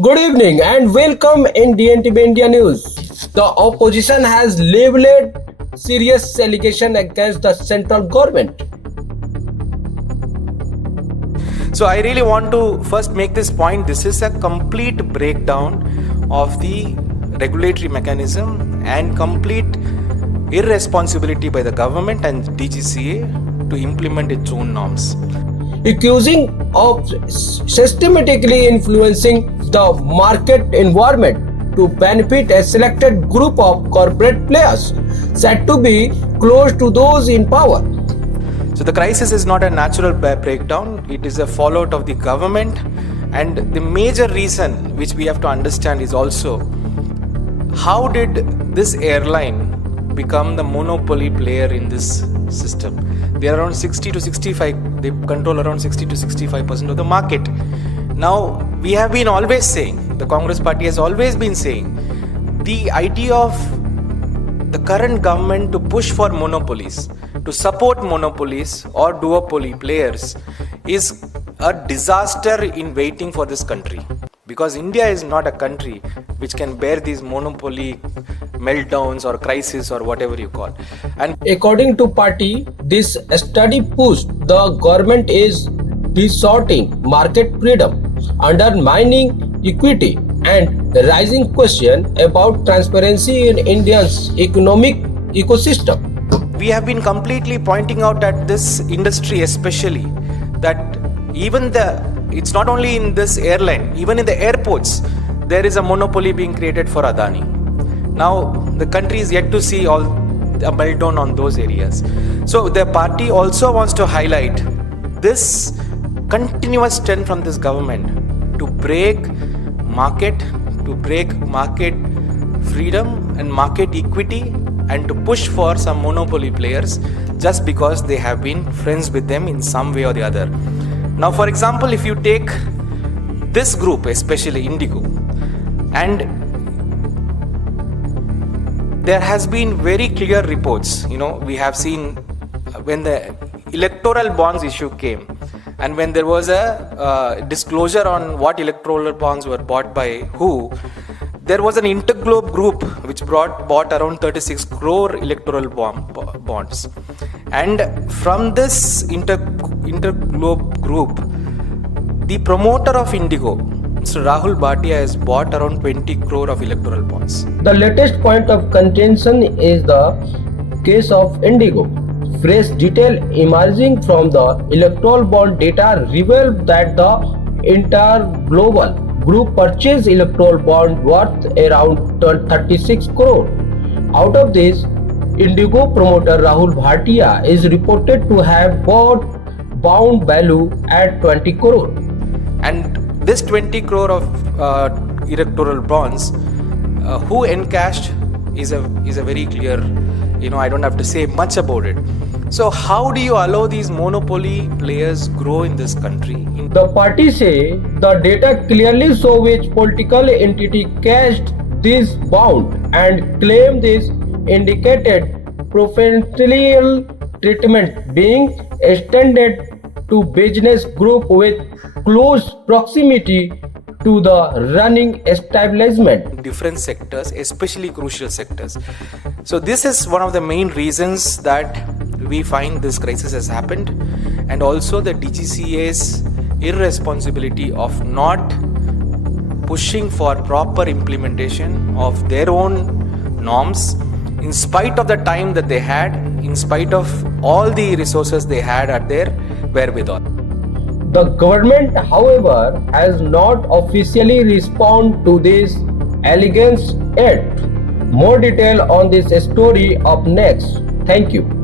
Good evening and welcome in DNTV India news. The opposition has labeled serious allegation against the central government. So I really want to first make this point. This is a complete breakdown of the regulatory mechanism and complete irresponsibility by the government and DGCA to implement its own norms. Accusing of systematically influencing the market environment to benefit a selected group of corporate players said to be close to those in power. So the crisis is not a natural breakdown, it is a fallout of the government, and the major reason which we have to understand is also how did this airline become the monopoly player in this system. They are around 60 to 65, they control around 60 to 65% of the market. Now we have been always saying, the Congress party has always been saying, the idea of the current government to push for monopolies, to support monopolies or duopoly players is a disaster in waiting for this country. Because India is not a country which can bear these monopoly meltdowns or crisis or whatever you call. And according to party, this study pushed the government is distorting market freedom, undermining equity, and raising question about transparency in India's economic ecosystem. We have been completely pointing out at this industry especially that it's not only in this airline, even in the airports, there is a monopoly being created for Adani. Now, the country is yet to see all a meltdown on those areas. So, the party also wants to highlight this continuous trend from this government to break market freedom and market equity and to push for some monopoly players just because they have been friends with them in some way or the other. Now, for example, if you take this group, especially Indigo, and there has been very clear reports, we have seen when the electoral bonds issue came and when there was a disclosure on what electoral bonds were bought by who, there was an interglobe group which bought around 36 crore electoral bonds. And from this interglobe group, the promoter of Indigo, Mr. Rahul Bhatia, has bought around 20 crore of electoral bonds. The latest point of contention is the case of Indigo. Fresh detail emerging from the electoral bond data revealed that the interglobal group purchased electoral bond worth around 36 crore. Out of this, Indigo promoter Rahul Bhatia is reported to have bought bond value at 20 crore. And this 20 crore of electoral bonds, who encashed is a very clear, I don't have to say much about it. So how do you allow these monopoly players grow in this country? The party say the data clearly show which political entity cashed this bond and claim this indicated preferential treatment being extended to business group with close proximity to the running establishment. Different sectors, especially crucial sectors. So this is one of the main reasons that we find this crisis has happened, and also the DGCA's irresponsibility of not pushing for proper implementation of their own norms in spite of the time that they had, in spite of all the resources they had at their wherewithal. The government, however, has not officially responded to this allegations yet. More detail on this story up next. Thank you.